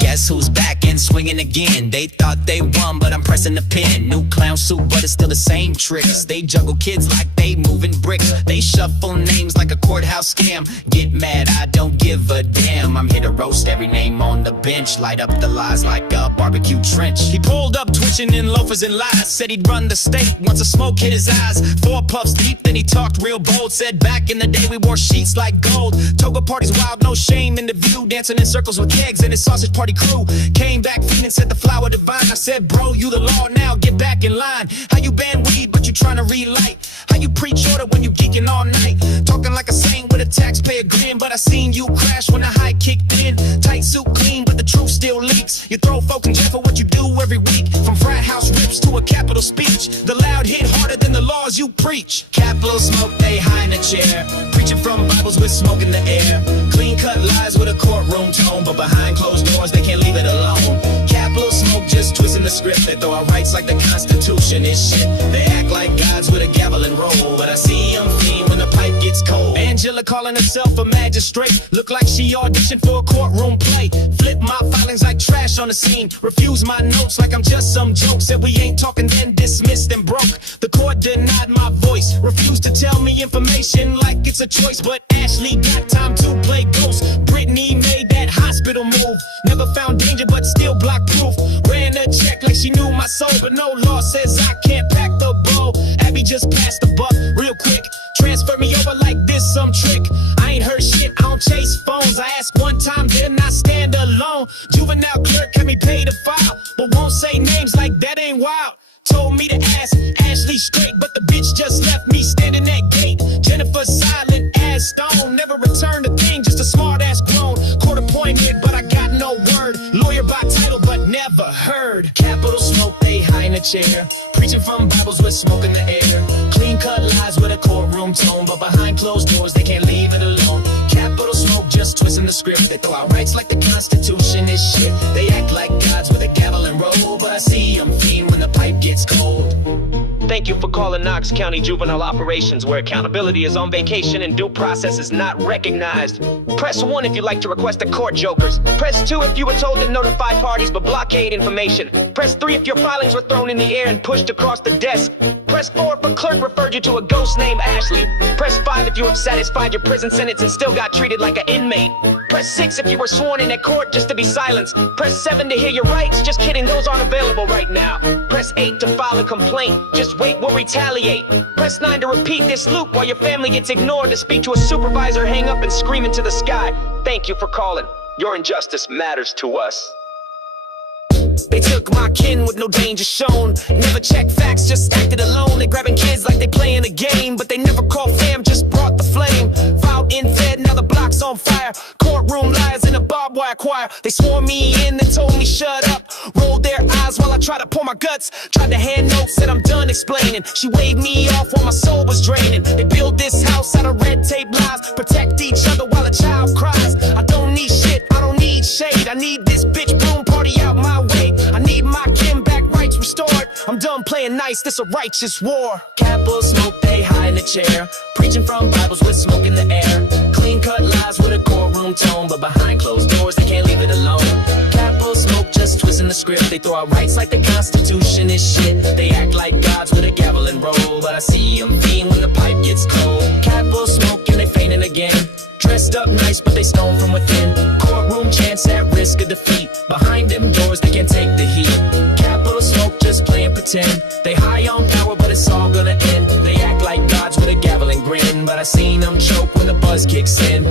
Guess who's back and swinging again? They thought they won, but I'm pressing the pin. New clown suit, but it's still the same tricks. They juggle kids like they moving bricks. They shuffle names like a courthouse scam. Get mad, I don't give a damn. I'm here to roast every name on the bench. Light up the lies like a barbecue trench. He pulled up twitching in loafers and lies. Said he'd run the state once a smoke hit his eyes. 4 puffs deep, then he talked real bold. Said back in the day we wore sheets like gold. Toga parties wild, no shame in the view. Dancing in circles with kegs and his sausage party crew. Came back feeding, said the flower divine. I said, bro, you the law now, get back in line. How you ban weed, but you tryna relight? How you preach order when you geeking all night? Talking like a saint with a taxpayer grin. But I seen you crash when the high kicked in. Tight suit clean, but the truth still leaks. You throw folks in jail for what you do every week. From frat house rips to a capital speech. The loud hit harder than the laws you preach. Capital smoke, they high in a chair. Preaching from Bibles with smoke in the air. Clean cut lies with a courtroom tone. But behind closed doors, they can't leave it alone. Capital smoke just twisting the script. They throw out rights like the Constitution is shit. They act like gods with a gavel and roll. But I see them fiend when the pipe gets cold. Angela calling herself a magistrate. Look like she auditioned for a courtroom play. Flip my filings like trash on the scene. Refuse my notes like I'm just some joke. Said we ain't talking, then dismissed and broke. The court denied my voice. Refused to tell me information like it's a choice. But Ashley got time to play ghost. Brittany made that hospital move. Never found danger but still block proof. Ran a check like she knew my soul. But no law says I can't pack the bowl. Abby just passed the buck real quick. Transfer me over like this some trick. I ain't heard shit, I don't chase phones. I ask one time, then I stand alone. Juvenile clerk had me pay to file, but won't say names like that ain't wild. Told me to ask Ashley straight, but the bitch just left me standing at gate. Jennifer silent as stone. Never returned a thing, just a smart ass grown. Court appointed, but I got no word. Lawyer by title, but never heard. Capital smoke, they high in a chair. Preaching from Bibles with smoke in the air. Clean cut lies with a courtroom tone. But behind closed doors, they can't leave it alone. Capital smoke, just twisting the script. They throw out rights like the Constitution is shit. They act like gods with a gavel and roll. But I see them fiend when the pipe gets cold. Thank you for calling Knox County Juvenile Operations, where accountability is on vacation and due process is not recognized. Press 1 if you'd like to request a court jokers. Press 2 if you were told to notify parties but blockade information. Press 3 if your filings were thrown in the air and pushed across the desk. Press 4 if a clerk referred you to a ghost named Ashley. Press 5 if you have satisfied your prison sentence and still got treated like an inmate. Press 6 if you were sworn in at court just to be silenced. Press 7 to hear your rights. Just kidding, those aren't available right now. Press 8 to file a complaint. Just wait, we'll retaliate. Press 9 to repeat this loop while your family gets ignored. To speak to a supervisor, hang up and scream into the sky. Thank you for calling. Your injustice matters to us. They took my kin with no danger shown. Never checked facts, just acted alone. They grabbing kids like they playing a game, but they never called fam, just brought the flame. Filed in fed, now the block's on fire. Courtroom liars in a barbed wire choir. They swore me in, then told me shut up. Rolled their eyes while I tried to pour my guts. Tried to hand notes, said I'm done explaining. She waved me off while my soul was draining. They build this house out of red tape lies. Protect each other while a child cries. I don't need shit, I don't need shade. I need this bitch broom party out my way. I need my kin back, rights restored. I'm done playing nice, this a righteous war. Capital smoke, they high in the chair. Preaching from Bibles with smoke in the air. Clean cut lies with a courtroom tone. But behind closed doors, they can't leave it alone. Capital smoke, just twisting the script. They throw out rights like the Constitution is shit. They act like gods with a gavel and roll. But I see them fiend when the pipe gets cold. Capital smoke and they fainting again. Dressed up nice, but they stone from within. Courtroom chants at risk of defeat. Behind them doors, they can't take the heat. Capital smoke, just playing pretend. They high on power, but it's all gonna end. They act like gods with a gavel and grin. But I seen them choke when the buzz kicks in.